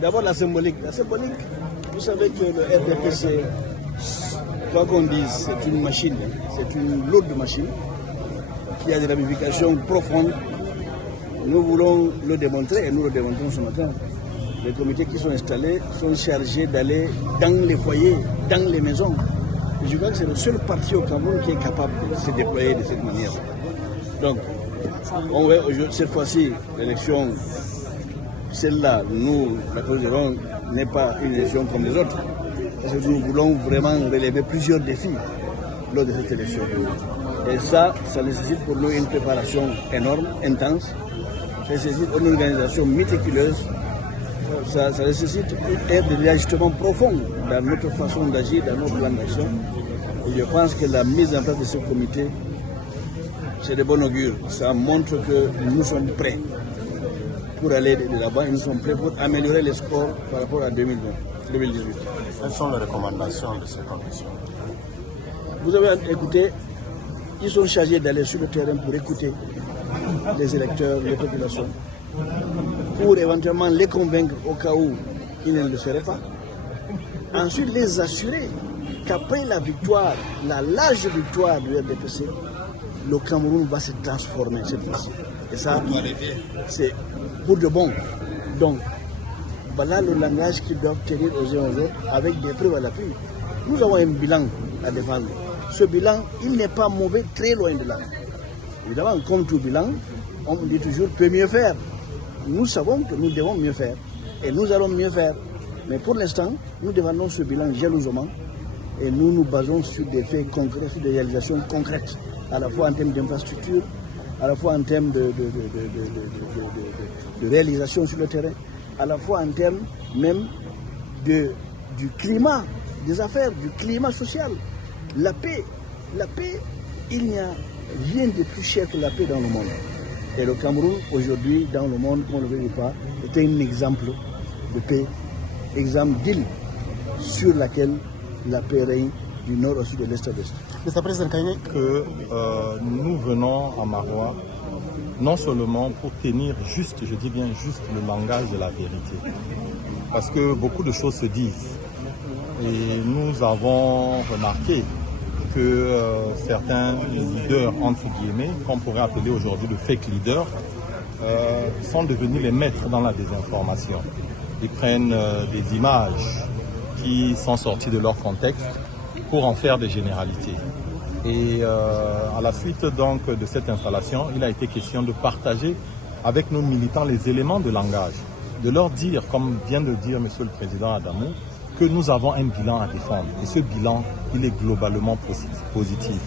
D'abord la symbolique. La symbolique, vous savez que le RDPC, quoi qu'on dise, c'est une machine, c'est une lourde machine qui a des ramifications profondes. Nous voulons le démontrer et nous le démontrons ce matin. Les comités qui sont installés sont chargés d'aller dans les foyers, dans les maisons. Et je crois que c'est le seul parti au Cameroun qui est capable de se déployer de cette manière. Donc, on va cette fois-ci, l'élection, celle-là, nous, la considérons, n'est pas une élection comme les autres. Parce que nous voulons vraiment relever plusieurs défis lors de cette élection. Et ça nécessite pour nous une préparation énorme, intense. Ça nécessite une organisation méticuleuse. Ça nécessite des ajustements profonds dans notre façon d'agir, dans nos plans d'action. Et je pense que la mise en place de ce comité, c'est de bon augure. Ça montre que nous sommes prêts pour aller de là-bas et nous sommes prêts pour améliorer les scores par rapport à 2018. Quelles sont les recommandations de cette commission? Vous avez écouté, ils sont chargés d'aller sur le terrain pour écouter les électeurs, les populations, pour éventuellement les convaincre au cas où ils ne le feraient pas. Ensuite, les assurer qu'après la victoire, la large victoire du RDPC, le Cameroun va se transformer cette fois-ci. Et ça, c'est pour de bon. Donc, voilà le langage qu'ils doivent tenir aux uns aux autres avec des preuves à l'appui. Nous avons un bilan à défendre. Ce bilan, il n'est pas mauvais, très loin de là. Évidemment, comme tout bilan, on dit toujours peut mieux faire. Nous savons que nous devons mieux faire. Et nous allons mieux faire. Mais pour l'instant, nous défendons ce bilan jalousement. Et nous nous basons sur des faits concrets, sur des réalisations concrètes, à la fois en termes d'infrastructure, à la fois en termes de réalisation sur le terrain, à la fois en termes même du climat des affaires, du climat social. La paix, il n'y a rien de plus cher que la paix dans le monde. Et le Cameroun, aujourd'hui, dans le monde, on ne le veut pas, est un exemple de paix, exemple d'île sur laquelle la paix règne du nord au sud, de l'est à l'est. Mr. Président Kagné, que nous venons à Maroua non seulement pour tenir juste, je dis bien juste, le langage de la vérité. Parce que beaucoup de choses se disent. Et nous avons remarqué que certains leaders, entre guillemets, qu'on pourrait appeler aujourd'hui le fake leader, sont devenus les maîtres dans la désinformation. Ils prennent des images qui sont sorties de leur contexte pour en faire des généralités. Et à la suite donc de cette installation, il a été question de partager avec nos militants les éléments de langage, de leur dire, comme vient de dire Monsieur le Président Adamou, que nous avons un bilan à défendre. Et ce bilan, il est globalement positif.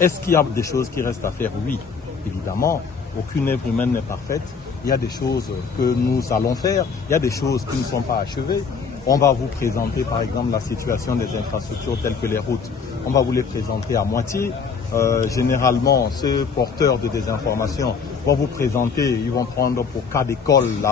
Est-ce qu'il y a des choses qui restent à faire? Oui, évidemment. Aucune œuvre humaine n'est parfaite. Il y a des choses que nous allons faire. Il y a des choses qui ne sont pas achevées. On va vous présenter par exemple la situation des infrastructures telles que les routes. On va vous les présenter à moitié. Généralement, ceux porteurs de désinformation vont vous présenter, ils vont prendre pour cas d'école